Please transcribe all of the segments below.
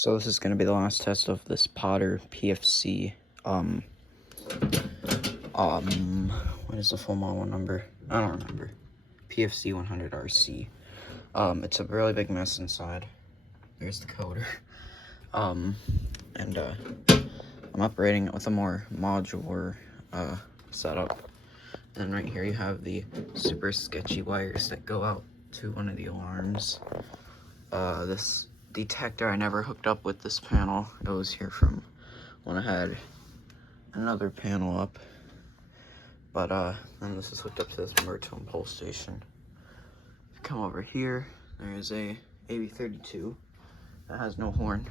So this is going to be the last test of this Potter PFC, what is the full model number? I don't remember. PFC-100RC. It's a really big mess inside. There's the coder. I'm operating it with a more modular, setup. And right here you have the super sketchy wires that go out to one of the alarms. This detector I never hooked up with this panel. It was here from when I had another panel up. But then this is hooked up to this Merton pulse station. If you come over here, there is a AB32 that has no horn.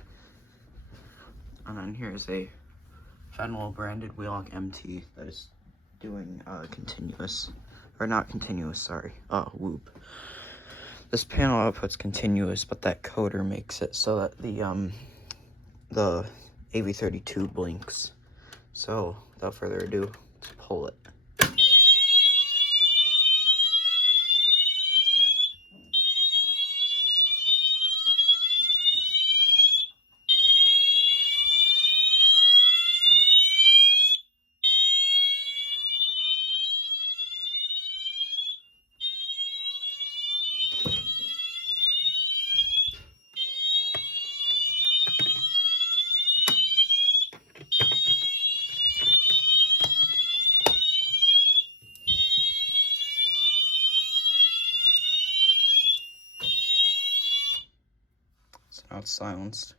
And then here's a Fenwell branded Wheelock MT that is doing continuous, or not continuous, sorry, whoop. This panel output's continuous, but that coder makes it so that the AB32 blinks. So without further ado, let's pull it. So now it's silenced.